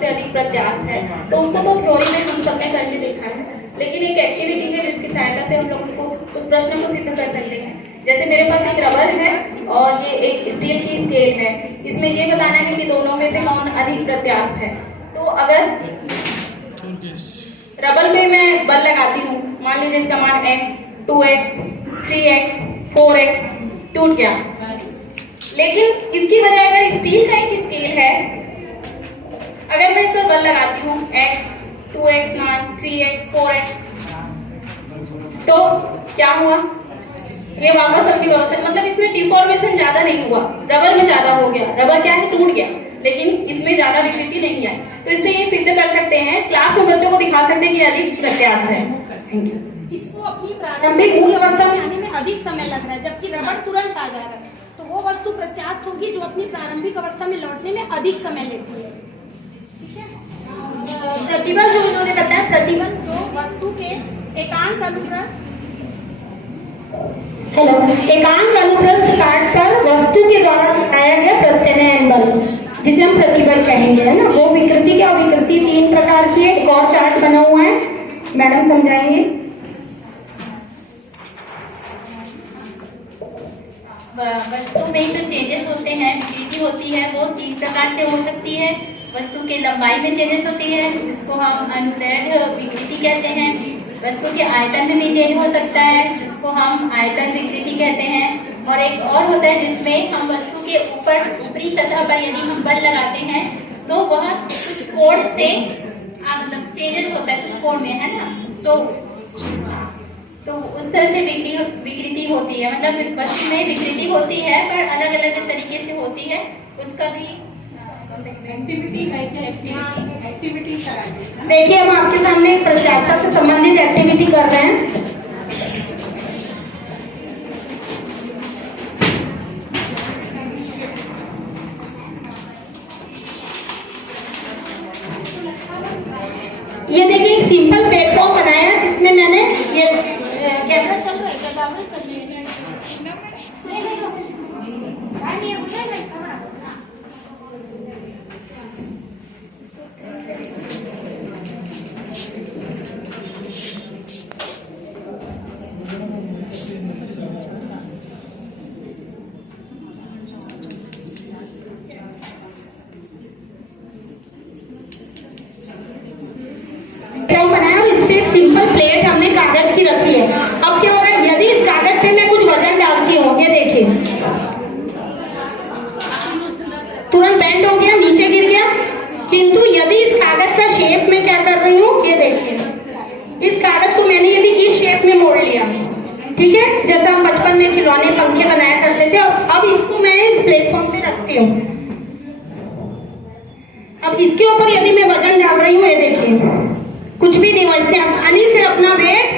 से अधिक प्रत्यास्थ है। तो उसको तो थ्योरी में हम सबने करके देखा है, लेकिन एक एक्टिविटी है जिसकी सहायता से हम लोग उसको उस प्रश्न को सिद्ध कर सकते हैं। जैसे मेरे पास एक रबर है और ये एक स्टील की स्केल है, इसमें ये बताना है कि दोनों में से कौन अधिक प्रत्यास्थ है। तो अगर रबर में मैं बल लगाती हूँ, मान लीजिए इसका मान x, 2x, 3x, 4x टूट गया, लेकिन इसकी बजाय अगर स्टील का एक स्केल है, अगर मैं इस पर बल लगाती हूँ x, 2x मान 3x, 4x, तो क्या हुआ, ये वापस अपनी व्यवस्था, मतलब इसमें डिफॉर्मेशन ज्यादा नहीं हुआ, रबर में ज्यादा हो गया, रबर क्या है टूट गया, लेकिन इसमें ज्यादा विकृति नहीं आई। तो इससे ये सिद्ध कर सकते हैं, क्लास में बच्चों को दिखा सकते हैं कि अधिक प्रत्यास्थ है। Thank you. इसको अपनी प्रारंभिक मूल अवस्था में आने में अधिक समय लग रहा है, जबकि रबर तुरंत आ जा रहा है, तो वो वस्तु प्रत्यास्थ होगी जो अपनी प्रारंभिक अवस्था में लौटने में अधिक समय लेती है। ठीक है। प्रतिबल जो उन्होंने बताया, प्रतिबल जो वस्तु के एकांक अनुप्रस्थ एकांक अनुप्रस्थ काट पर वस्तु के द्वारा उठाया गया प्रत्यनयन बल, जिसे हम प्रतिबल कहेंगे, है ना। वो विकृति क्या, विकृति 3 प्रकार की है। एक और चार्ट बना हुआ है, मैडम समझाएंगे। वस्तु में जो चेंजेस होते हैं, विकृति होती है, वो 3 प्रकार से हो सकती है। वस्तु के लंबाई में चेंजेस होती है, जिसको हम अनुदैर्ध्य विकृति कहते हैं। वस्तु के आयतन में भी चेंज हो सकता है, जिसको हम आयतन विकृति कहते हैं। और एक और होता है जिसमें हम वस्तु के ऊपरी सतह पर यदि हम बल लगाते हैं तो वह कुछ कोण से मतलब चेंजेस होता है, कुछ कोण में, है ना। तो उस तरह से विकृति होती है, मतलब वस्तु में विकृति होती है पर अलग अलग तरीके से होती है। उसका भी देखिए, हम आपके सामने एक प्रत्यास्थता से संबंधित एक्टिविटी कर रहे हैं। ये देखिए, एक सिंपल प्लेटफॉर्म बनाया है जिसमें मैंने ये कैमरा चल रहा है, बनाया और इस पे एक सिंपल प्लेट हमने कागज की रखी है। अब क्या हो रहा है, यदि इस कागज पे मैं कुछ वजन डालती हूँ, ये देखिए तुरंत बेंड हो गया, नीचे गिर गया। किंतु यदि इस कागज का शेप में क्या कर रही हूँ, ये देखिए, इस कागज को मैंने यदि इस शेप में मोड़ लिया, ठीक है, जैसा हम बचपन में खिलौने पंखे बनाया करते थे, और अब इसको मैं इस प्लेटफॉर्म पे रखती हूँ। अब इसके ऊपर यदि मैं वजन डाल रही हूँ, ये देखिए कुछ भी नहीं हुआ, इसने आसानी से अपना वेट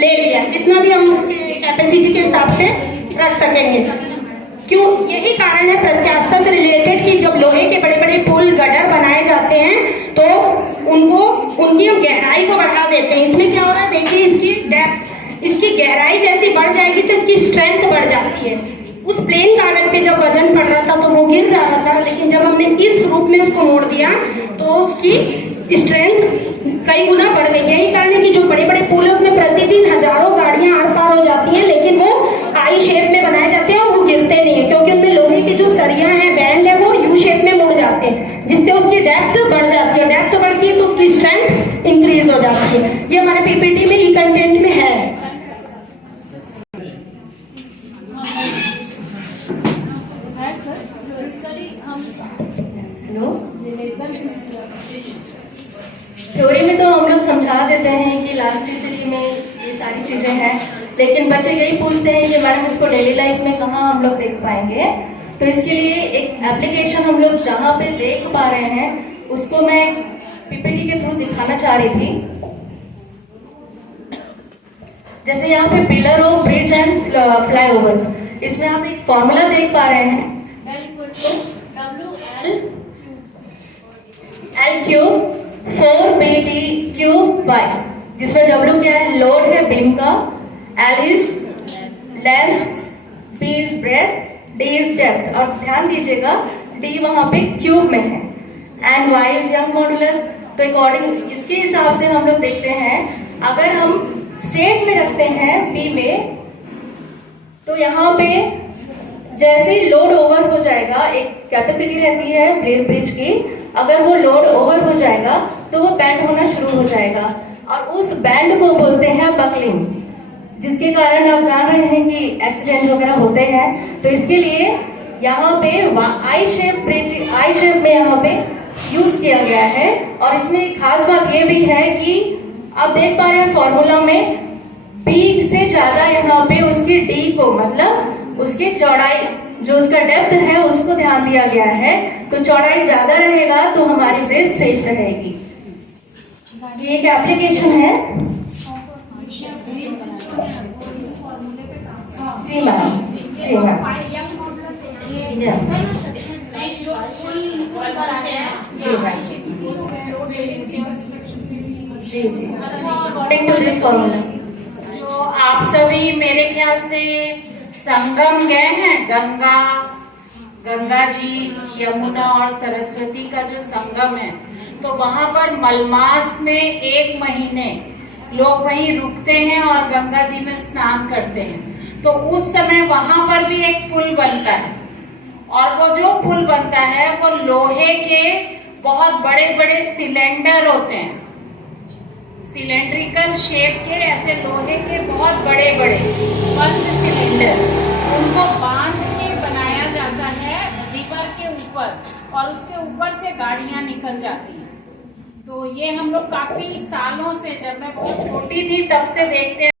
ले लिया, जितना भी हम उसके कैपेसिटी के हिसाब से रख सकेंगे। क्यों, यही कारण है प्रत्यास्थता से रिलेटेड कि जब लोहे के बड़े बड़े पुल गडर बनाए जाते हैं तो उनकी हम गहराई को बढ़ा देते हैं। इसमें क्या हो रहा है, देखिए इसकी डेप्थ, इसकी गहराई जैसी बढ़ जाएगी तो इसकी स्ट्रेंथ बढ़ जाती है। उस प्लेन कागज पे जब वजन पड़ रहा था तो वो गिर जा रहा था, लेकिन जब हमने इस रूप में उसको मोड़ दिया तो उसकी स्ट्रेंथ कई गुना बढ़ गई। यही कारण है कि जो बड़े बड़े पुल है उसमें प्रतिदिन हजारों गाड़ियां आर पार हो जाती हैं, लेकिन वो आई शेप में बनाए जाते हैं और वो गिरते नहीं है, क्योंकि उनमें लोहे की जो सरिया है, बैंड है, वो यू शेप में मुड़ जाते हैं, जिससे उसकी डेप्थ बढ़ जाती है। डेप्थ बढ़ती है तो उसकी स्ट्रेंथ इंक्रीज हो जाती है। ये हमारे पीपीटी में ई कंटेंट में है। थ्योरी में तो हम लोग समझा देते हैं कि इलास्टिसिटी में ये सारी चीजें हैं, लेकिन बच्चे यही पूछते हैं कि मैडम इसको डेली लाइफ में कहाँ हम लोग देख पाएंगे। तो इसके लिए एक एप्लीकेशन हम लोग जहाँ पे देख पा रहे हैं उसको मैं पीपीटी के थ्रू दिखाना चाह रही थी। जैसे यहाँ पे pillar of bridge and flyovers, इसमें आप एक फॉर्मूला देख पा रहे हैं, L=WL क्यूब 4BT3y, जिसमें W क्या है, लोड है बीम का, L is length, B is breadth, D is depth. और ध्यान दीजिएगा D वहां पे क्यूब में है। And y is Young modulus. तो अकॉर्डिंग इसके हिसाब से हम लोग देखते हैं, अगर हम स्टेट में रखते हैं b में, तो यहाँ पे जैसे ही लोड ओवर हो जाएगा, एक कैपेसिटी रहती है प्लेन ब्रिज की, अगर वो लोड ओवर हो जाएगा तो वो बैंड होना शुरू हो जाएगा, और उस बैंड को बोलते हैं बकलिंग, जिसके कारण आप जान रहे हैं कि एक्सीडेंट वगैरह होते हैं। तो इसके लिए यहाँ पे आई शेप ब्रिज, आई शेप में यहाँ पे यूज किया गया है। और इसमें एक खास बात ये भी है कि आप देख पा रहे हैं फॉर्मूला में b से ज्यादा यहाँ पे उसकी d को, मतलब उसकी चौड़ाई, जो उसका डेप्थ है उसको ध्यान दिया गया है। तो चौड़ाई ज्यादा रहेगा तो हमारी ब्रिज सेफ रहेगी। ये एक एप्लीकेशन है। जी मैम, जी मैम, जी जी, अकॉर्डिंग टू दिस फॉर्मूला। जो आप सभी मेरे ख्याल से संगम गए हैं, गंगा जी, यमुना और सरस्वती का जो संगम है, तो वहां पर मलमास में 1 महीने लोग वहीं रुकते हैं और गंगा जी में स्नान करते हैं। तो उस समय वहां पर भी एक पुल बनता है, और वो जो पुल बनता है वो लोहे के बहुत बड़े बड़े सिलेंडर होते हैं, सिलेंड्रिकल शेप के, ऐसे लोहे के बहुत बड़े बड़े बंद सिलेंडर, उनको बांध के बनाया जाता है रिवर के ऊपर, और उसके ऊपर से गाड़ियां निकल जाती हैं। तो ये हम लोग काफी सालों से, जब मैं बहुत छोटी थी तब से देखते